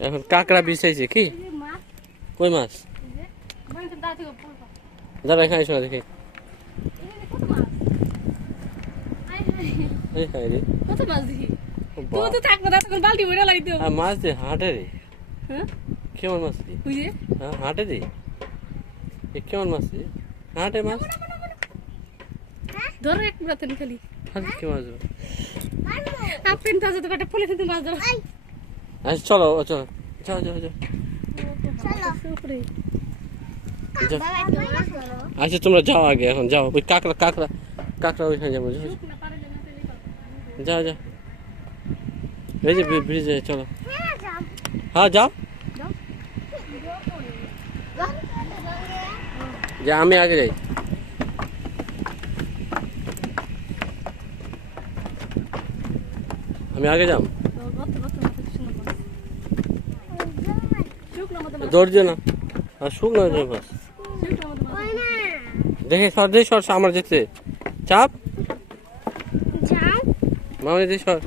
এখন কাঁকড়া বিছাইছে কি? কই মাছ? দাঁড়া এখানে এসো দেখি। এই খাই রে। কত মাছ দেখি? তুই তো থাকবো না তখন বালতি ভরে লাগতো। আর মাছ দে হাটে রে। হ্যাঁ? কেমন মাছ রে? ওই যে হ্যাঁ হাটে রে। এ কেমন মাছ রে? হাটে মাছ? ধরো এক রাতেন খালি। হাটে কি মাছ? আপনি তাজা তো কাটা পুলিশ দিন মাছ ধরো। আচ্ছা চলো চলো যাও যাও যাও। উপরে। যাও। আচ্ছা তোমরা যাও আগে এখন যাও ওই কাঁকড়া কাঁকড়া কাঁকড়া ওইখানে যাবো যাও যাও যাও এই যে ব্রিজে চলো হ্যাঁ যাও যে আমি আগে যাই আমি আগে যাম দৌড় দিও না আর শুকনো বাস দেখে সর দে সর আমার যেতে চাপ মামনি দে সর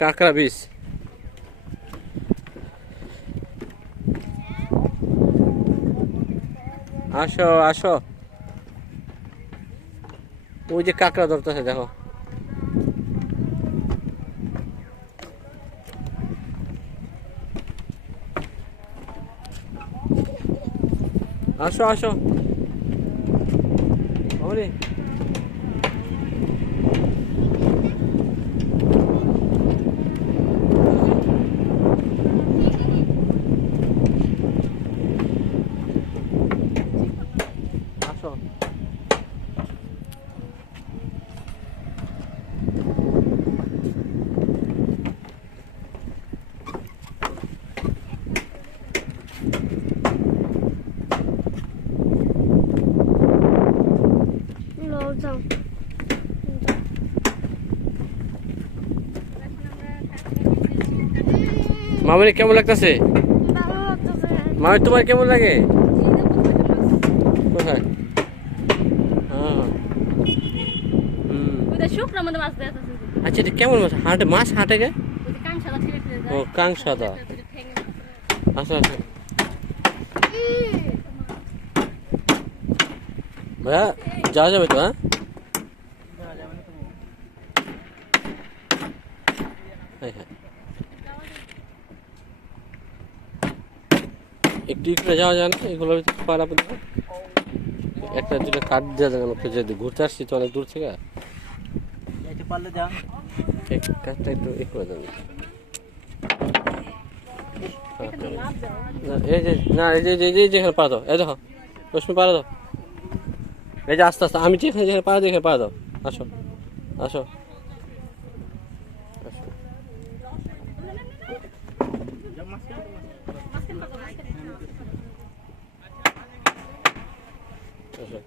কাঁকড়া বিষ আসো আসো ওই যে কাঁকড়া ধরতেছে দেখো আসো আসো মামনি আসো মামনি কেমন লাগতেছে মামনি তোমার কেমন লাগে কোথায় হ্যাঁ শুকনো মধ্যে মাছ দেয় আচ্ছা এটা কেমন মাছ হাটে মাছ হাটে গে কান সাদা ছেড়ে ও কাং সাদা আচ্ছা আচ্ছা ভাইয়া যাওয়া যাবে তো হ্যাঁ একটু একটু যাওয়া যায় না এগুলোর ভিতরে পারা একটা দুটো কাঠ দেওয়া যায় না যদি ঘুরতে আসছি তো অনেক দূর থেকে পারলে যান কাঠটা একটু এ করে দেবেন এই যে না এই যে যেখানে পা দাও এই দেখো রশ্মি পাড়া দাও এই যে আস্তে আস্তে আমি যেখানে যেখানে পাড়া দিই এখানে পাড়া দাও আসো আসো আসো আসো